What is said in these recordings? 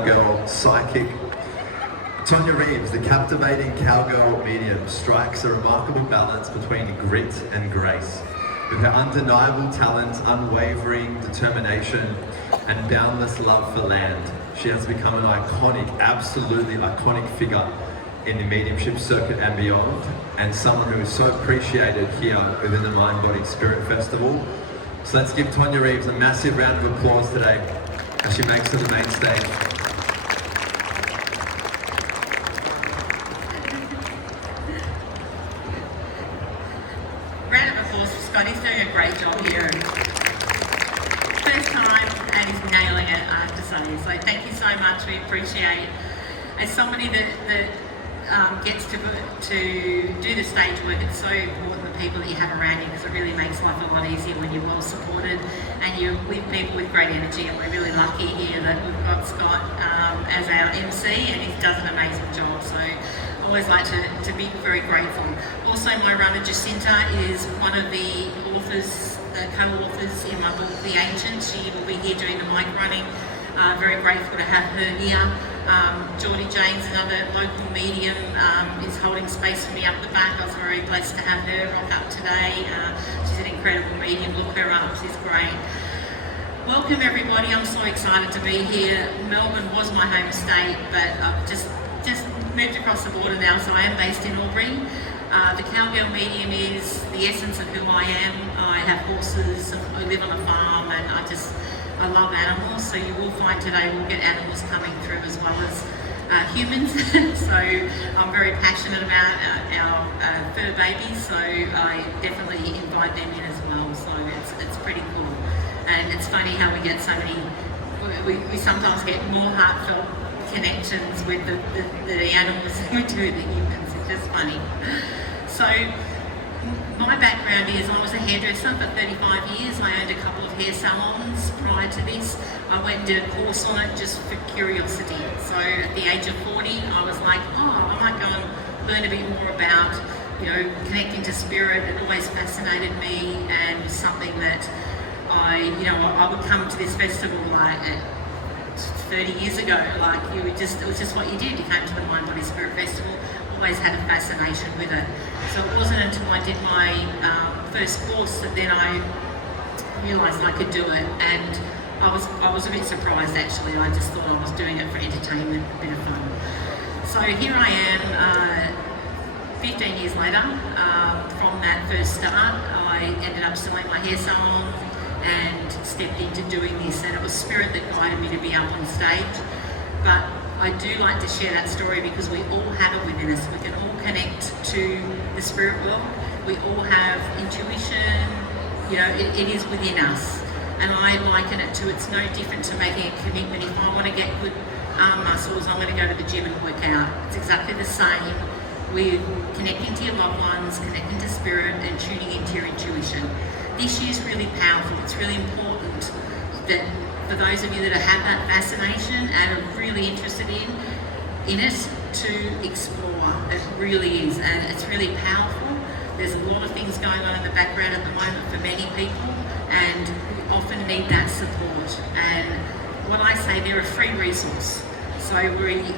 cowgirl psychic. Tonya Reeves, the captivating cowgirl medium, strikes a remarkable balance between grit and grace. With her undeniable talent, unwavering determination, and boundless love for land, she has become an iconic, absolutely iconic figure in the mediumship circuit and beyond, and someone who is so appreciated here within the Mind Body Spirit Festival. So let's give Tonya Reeves a massive round of applause today as she makes it to the main stage. Round of applause for Scott. He's doing a great job here. First time and he's nailing it, I have to say. So thank you so much. We appreciate. As somebody that gets to do the stage work, it's so important the people that you have around you, because it really makes life a lot easier when you're well supported and you're with people with great energy. And we're really lucky here that we've got Scott as our MC, and he does an amazing job. So I always like to be very grateful. Also, my runner Jacinta is one of the authors, the co-authors in my book, The Ancient. She will be here doing the mic running. Very grateful to have her here. Geordie James, another local medium, is holding space for me up the back. I was very blessed to have her rock up today. She's an incredible medium. Look her up, she's great. Welcome everybody, I'm so excited to be here. Melbourne was my home state, but I've just moved across the border now, so I am based in Albury. The cowgirl medium is the essence of who I am. I have horses, I live on a farm, and I love animals, so you will find today we'll get animals coming through as well as humans. So I'm very passionate about our fur babies, so I definitely invite them in as well. So it's pretty cool. And it's funny how we get so many, we sometimes get more heartfelt connections with the animals than we do with the humans. It's just funny. So my background is I was a hairdresser for 35 years. I owned a couple of hair salons prior to this. I went and did a course on it just for curiosity. So at the age of 40, I was like, I might go and learn a bit more about, connecting to spirit. It always fascinated me, and was something that I would come to this festival like 30 years ago. Like it was just what you did. You came to the Mind Body Spirit Festival. Always had a fascination with it. So it wasn't until I did my first course that then I realised I could do it, and I was a bit surprised actually. I just thought I was doing it for entertainment, a bit of fun. So here I am, 15 years later. From that first start, I ended up selling my hair salon and stepped into doing this, and it was Spirit that guided me to be up on stage. But I do like to share that story because we all have it within us. We can all connect to the spirit world. We all have intuition. It is within us. And I liken it to, it's no different to making a commitment. If I want to get good arm muscles, I'm going to go to the gym and work out. It's exactly the same with connecting to your loved ones, connecting to spirit, and tuning into your intuition. This year's really powerful. It's really important that for those of you that have that fascination and are really interested in it, to explore. It really is, and it's really powerful. There's a lot of things going on in the background at the moment for many people, and we often need that support. And what I say, they're a free resource. So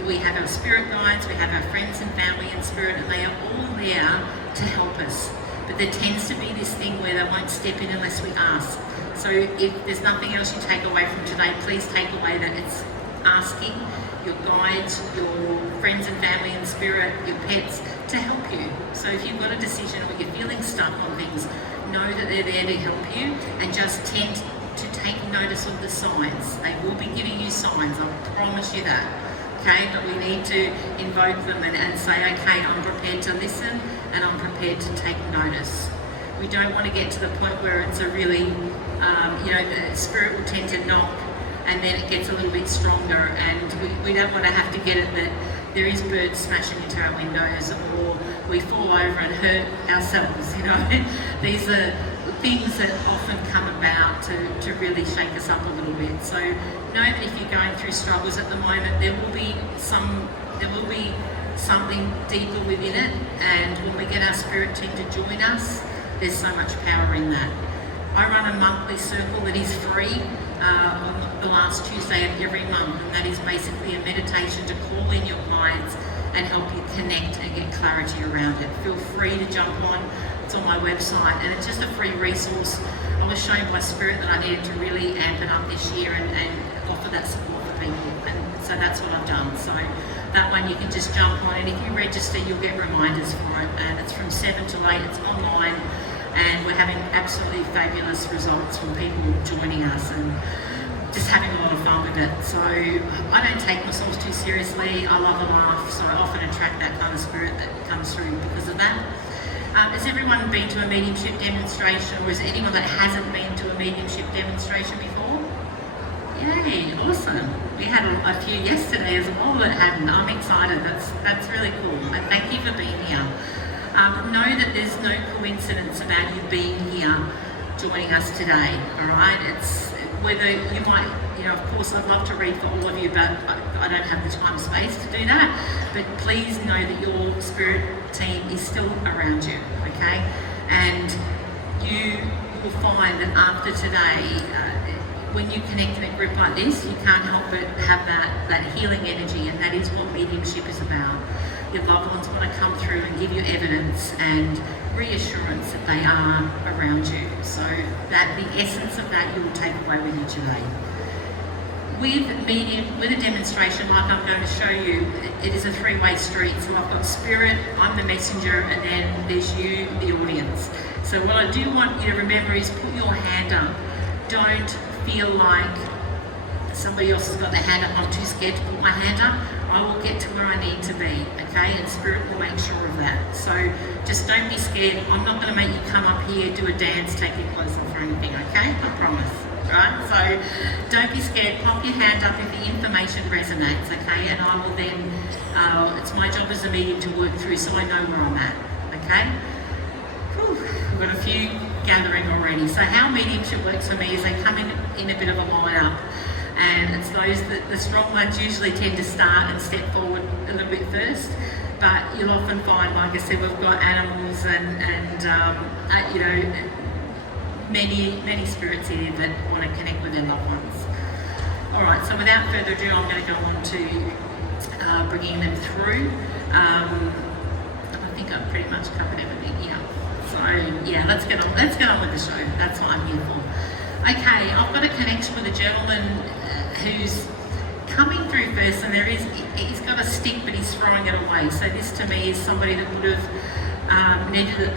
we have our spirit guides, we have our friends and family in spirit, and they are all there to help us. But there tends to be this thing where they won't step in unless we ask. So if there's nothing else you take away from today, please take away that it's asking your guides, your friends and family in spirit, your pets, to help you. So if you've got a decision or you're feeling stuck on things, know that they're there to help you, and just tend to take notice of the signs. They will be giving you signs, I promise you that. Okay, but we need to invoke them and say, okay, I'm prepared to listen and I'm prepared to take notice. We don't want to get to the point where it's a really, the spirit will tend to knock and then it gets a little bit stronger, and we don't want to have to get it that there is birds smashing into our windows or we fall over and hurt ourselves, These are things that often come about to really shake us up a little bit. So know that if you're going through struggles at the moment, there will be something deeper within it, and when we get our spirit team to join us, there's so much power in that. I run a monthly circle that is free. on the last Tuesday of every month, and that is basically a meditation to call in your clients and help you connect and get clarity around it. Feel free to jump on. It's on my website, and it's just a free resource. I was shown by Spirirt that I needed to really amp it up this year and offer that support for people, and so that's what I've done. So that one you can just jump on, and if you register, you'll get reminders for it, and it's from 7 to 8, it's online, and we're having absolutely fabulous results from people joining us and just having a lot of fun with it. So I don't take myself too seriously. I love a laugh, so I often attract that kind of spirit that comes through because of that. Has everyone been to a mediumship demonstration, or is there anyone that hasn't been to a mediumship demonstration before? Yay, awesome. We had a few yesterday as well that hadn't. I'm excited. That's really cool. And thank you for being here. Know that there's no coincidence about you being here joining us today, all right? It's whether you might, of course I'd love to read for all of you, but I don't have the time and space to do that. But please know that your spirit team is still around you, okay? And you will find that after today, when you connect in a group like this, you can't help but have that healing energy, and that is what mediumship is about. Your loved ones want to come through and give you evidence and reassurance that they are around you. So that the essence of that you will take away with you today. With a demonstration like I'm going to show you, it is a three-way street. So I've got Spirirt, I'm the messenger, and then there's you, the audience. So what I do want you to remember is put your hand up. Don't feel like somebody else has got their hand up, I'm too scared to put my hand up. I will get to where I need to be, okay? And Spirirt will make sure of that. So just don't be scared. I'm not going to make you come up here, do a dance, take your clothes off or anything, okay? I promise, right? So don't be scared. Pop your hand up if the information resonates, okay? And I will then, it's my job as a medium to work through so I know where I'm at, okay? Whew, we've got a few gathering already. So how mediumship works for me is they come in a bit of a line-up. And it's those that the strong ones usually tend to start and step forward a little bit first. But you'll often find, like I said, we've got animals and many spirits here that want to connect with their loved ones. All right, so without further ado, I'm going to go on to bringing them through. I think I've pretty much covered everything here. So yeah, let's get on with the show. That's what I'm here for. Okay, I've got a connection with a gentleman who's coming through first, and he's got a stick, but he's throwing it away. So this to me is somebody that would have needed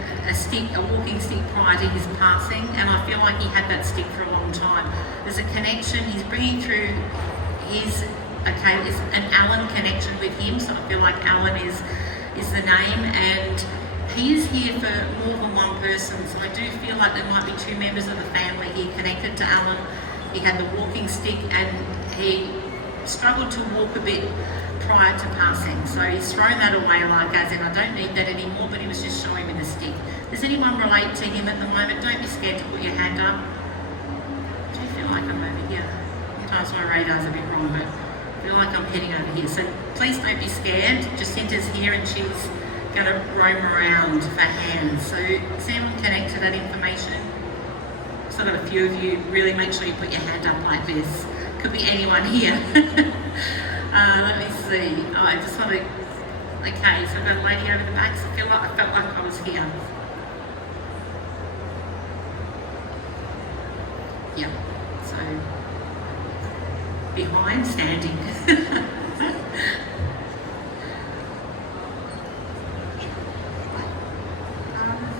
a walking stick prior to his passing, and I feel like he had that stick for a long time. There's a connection, he's bringing through it's an Alan connection with him, so I feel like Alan is the name, and he is here for more than one person, so I do feel like there might be two members of the family here connected to Alan. He had the walking stick and he struggled to walk a bit prior to passing, so he's thrown that away, like as in I don't need that anymore, but he was just showing me the stick. Does anyone relate to him at the moment? Don't be scared to put your hand up. Do you feel like I'm over here? Sometimes my radar's a bit wrong, but I feel like I'm heading over here, so please don't be scared. Jacinta's here and she's going to roam around for hands. So is anyone connect to that information? So I've got a few of you, really make sure you put your hand up like this. Could be anyone here. Let me see. Oh, I just want to, okay, so I've got a lady over the back, so I felt like I was here. Yep, so behind, standing.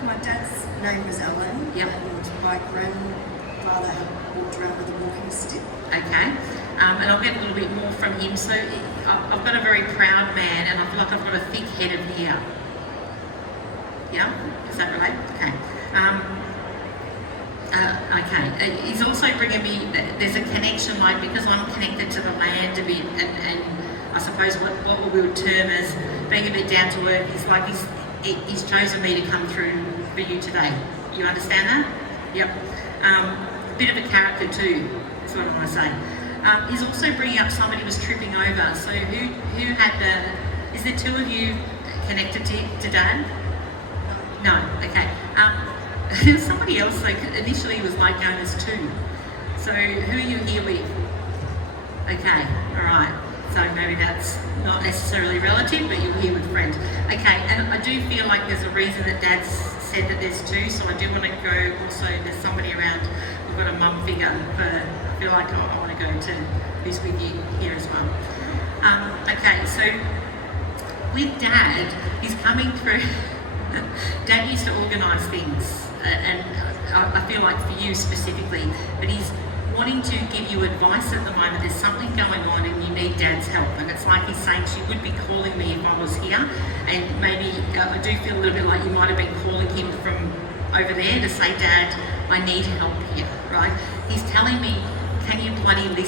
My dad's name was Alan, Yep. and my grandfather had walked around with a walking stick. Okay, and I'll get a little bit more from him. So I've got a very proud man, and I feel like I've got a thick head of hair. Yeah, is that right? Okay. Okay, he's also bringing me, there's a connection, like, because I'm connected to the land a bit, and I suppose what we would term as being a bit down to earth, is like he's chosen me to come through for you today. You understand that? Yep. A bit of a character too, that's what I want to say. He's also bringing up somebody who was tripping over. So who had is there two of you connected to Dad? No, okay. There was somebody else, like initially it was like known as two. So who are you here with? Okay, all right. So maybe that's not necessarily relative, but you're here with friends. Okay, and I do feel like there's a reason that Dad's said that there's two, so I do want to go also, there's somebody around, we've got a mum figure, but I feel like I want to go to who's with you here as well. Okay, so with Dad, he's coming through, Dad used to organise things, and I feel like for you specifically, but he's wanting to give you advice at the moment. There's something going on and you need Dad's help, and it's like he's saying she would be calling me if I was here, and maybe I do feel a little bit like you might have been calling him from over there to say, Dad, I need help here, right? He's telling me, can you bloody listen?